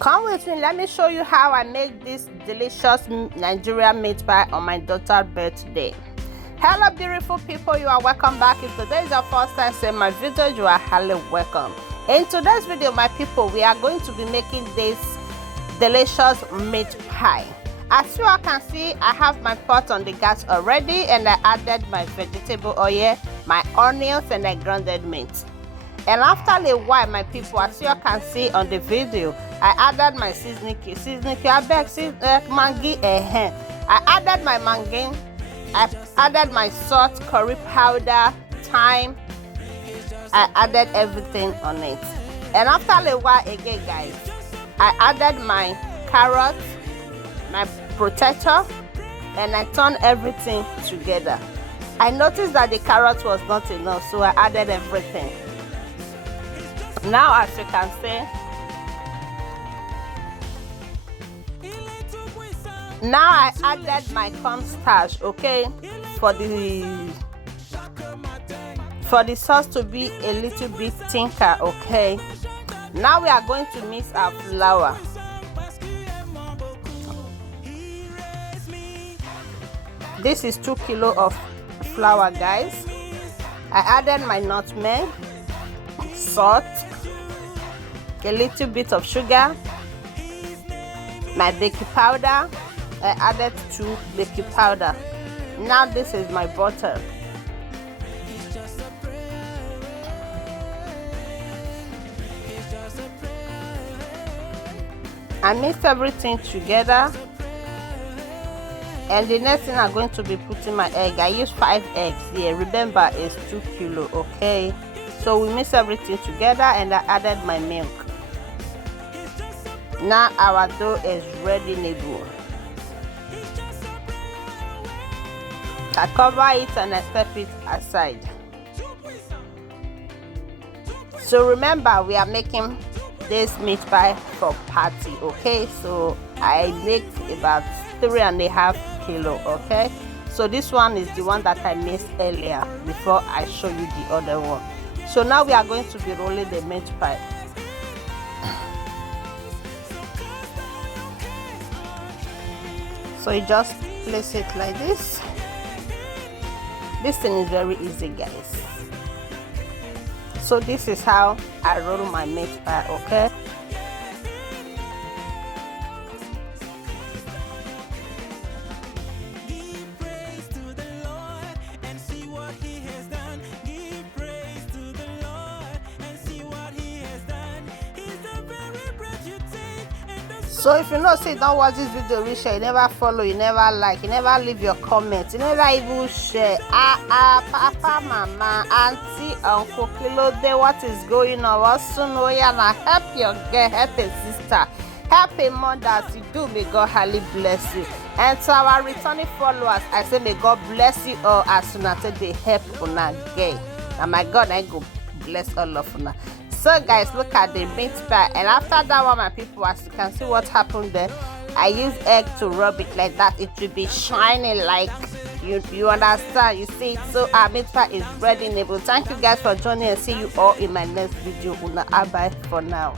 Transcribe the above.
Come with me, let me show you how I make this delicious Nigerian meat pie on my daughter's birthday. Hello beautiful people, you are welcome back. If today is your first time seeing my video, you are highly welcome. In today's video, my people, we are going to be making this delicious meat pie. As you all can see, I have my pot on the gas already, and I added my vegetable oil, my onions, and I grounded meat. And after a while, my people, as you all can see on the video, I added my seasoning, mangi, I added my mangi, I added my salt, curry powder, thyme. I added everything on it. And after a while again, guys, I added my carrots, my potato, and I turned everything together. I noticed that the carrot was not enough, so I added everything. Now, as you can see, now I added my cornstarch, okay, for the sauce to be a little bit thicker, okay. Now we are going to mix our flour. This is 2 kilos of flour, guys. I added my nutmeg, salt, a little bit of sugar, my baking powder. I added 2 baking powder. Now this is my butter. I mix everything together. And the next thing I'm going to be putting my egg. I use 5 eggs here. Remember, it's 2 kilos, okay? So we mix everything together, and I added my milk. Now our dough is ready, neighbor. I cover it and I step it aside. So remember, we are making this meat pie for party, okay? So I make about 3.5 kilos, okay? So this one is the one that I made earlier before I show you the other one. So now we are going to be rolling the meat pie. So you just place it like this. This thing is very easy, guys. So this is how I roll my meat pie, okay? So if you know, say don't watch this video, reach share, you never follow, you never like, you never leave your comments, you never even share. Papa, mama, auntie, uncle, kilo day, what is going on? What's soon? Oh yeah, now help your girl, help a sister, help a mother as you do. May God highly bless you. And to our returning followers, I say may God bless you all as soon as they help una girl. And my God, I go bless all of una. So guys, look at the meat pie, and after that one, my people, as you can see what happened there, I use egg to rub it like that. It will be shining, like you understand, you see it. So our meat pie is ready, neighbor. Thank you guys for joining, and see you all in my next video. Una bye for now.